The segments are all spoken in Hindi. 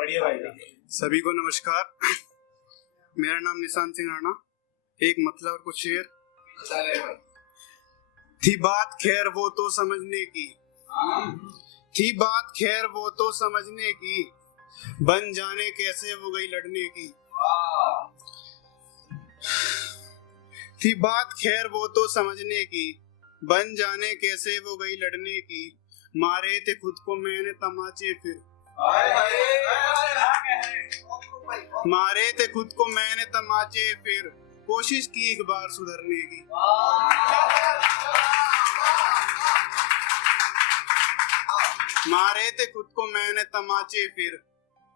बढ़िया भाई। सभी को नमस्कार। मेरा नाम निशांत सिंह राणा। एक मतलब और कुछ शेर। थी बात खैर वो तो समझने की, थी बात खैर वो तो समझने की, बन जाने कैसे वो गई लड़ने की। थी बात खैर वो तो समझने की, बन जाने कैसे वो गई लड़ने की। मारे थे खुद को मैंने तमाचे फिर, मारे थे खुद को मैंने तमाचे फिर, कोशिश की एक बार सुधरने की। मारे थे खुद को मैंने तमाचे फिर,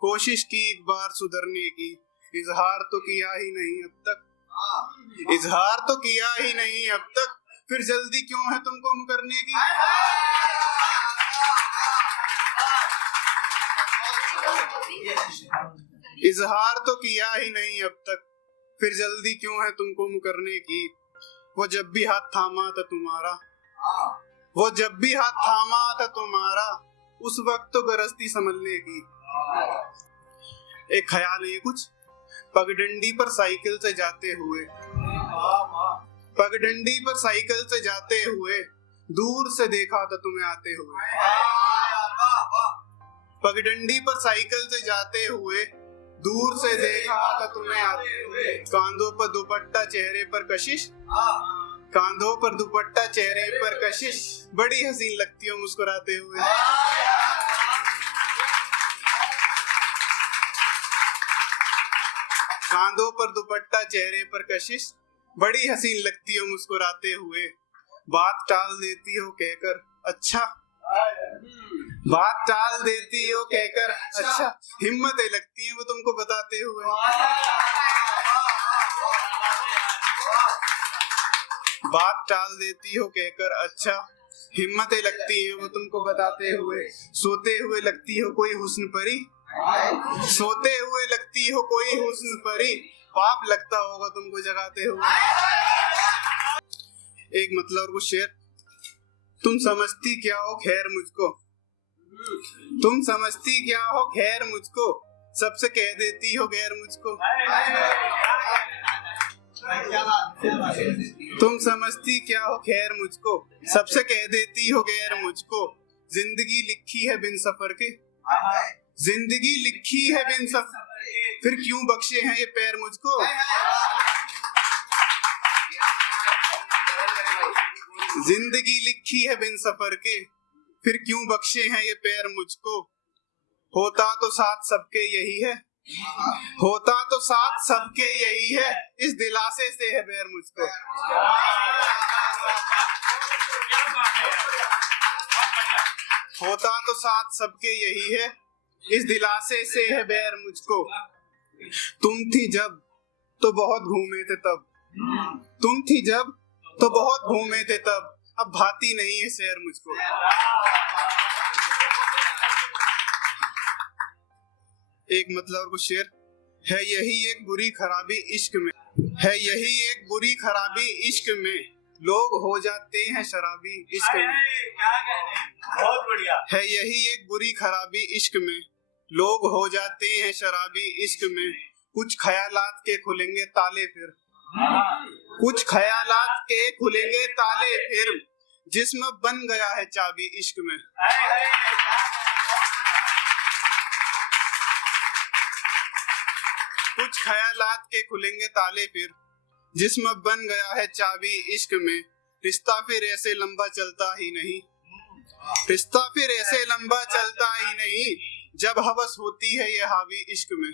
कोशिश की एक बार सुधरने की। इजहार तो किया ही नहीं अब तक, इजहार तो किया ही नहीं अब तक, फिर जल्दी क्यों है तुमको मुकरने की। इजहार तो किया ही नहीं अब तक, फिर जल्दी क्यों है तुमको मुकरने की। वो जब भी हाथ थामा था तुम्हारा, वो जब भी हाथ थामा था तुम्हारा, उस वक्त तो गरजती संभलने की। एक ख्याल है कुछ, पगडंडी पर साइकिल से जाते हुए, पगडंडी पर साइकिल से जाते हुए, दूर से देखा था तुम्हें आते हुए। पगडंडी पर साइकिल से जाते हुए, दूर से देखा था तुम्हें आते हुए। कांधों पर दुपट्टा चेहरे पर कशिश, कांधों पर दुपट्टा चेहरे पर कशिश, बड़ी हसीन लगती हो मुस्कुराते हुए। कांधों पर दुपट्टा चेहरे पर कशिश, बड़ी हसीन लगती हो मुस्कुराते हुए। बात टाल देती हो कहकर अच्छा, बात टाल देती हो कहकर अच्छा, हिम्मतें लगती हैं वो तुमको बताते हुए। बात टाल देती हो कहकर अच्छा, हिम्मतें लगती हैं वो तुमको बताते हुए। सोते हुए लगती हो कोई हुस्न परी, सोते हुए लगती हो कोई हुस्न परी, पाप लगता होगा तुमको जगाते हुए। एक मतलब और कुछ शेर। तुम समझती क्या हो खैर मुझको, तुम समझती क्या हो खैर मुझको, सबसे कह देती हो गैर मुझको। तुम समझती क्या हो खैर मुझको, सबसे कह देती हो गैर मुझको। जिंदगी लिखी है बिन सफर के, जिंदगी लिखी है बिन सफर, फिर क्यों बख्शे हैं ये पैर मुझको। जिंदगी लिखी है बिन सफर के, फिर क्यों बख्शे हैं ये पैर मुझको। होता तो साथ सबके यही है, होता तो साथ सबके यही है, इस दिलासे से है बैर मुझको। होता तो साथ सबके यही है, इस दिलासे से है बैर मुझको। तुम थी जब तो बहुत घूमे थे तब, तुम थी जब तो बहुत घूमे थे तब, अब भाती नहीं है शहर मुझको। एक मतलब और कुछ शेर। है यही एक बुरी खराबी इश्क में, है यही एक बुरी खराबी इश्क में, लोग हो जाते हैं शराबी इश्क में। बहुत बढ़िया। है यही एक बुरी खराबी इश्क में, लोग हो जाते हैं शराबी इश्क में। कुछ ख्यालात के खुलेंगे ताले फिर, कुछ ख्यालात के खुलेंगे ताले फिर, जिस्म बन गया है चाबी इश्क में। कुछ ख्यालात के खुलेंगे ताले फिर, जिस्म बन गया है चाबी इश्क में। रिश्ता फिर ऐसे लंबा चलता ही नहीं, रिश्ता फिर ऐसे लंबा चलता ही नहीं, जब हवस होती है ये हावी इश्क में।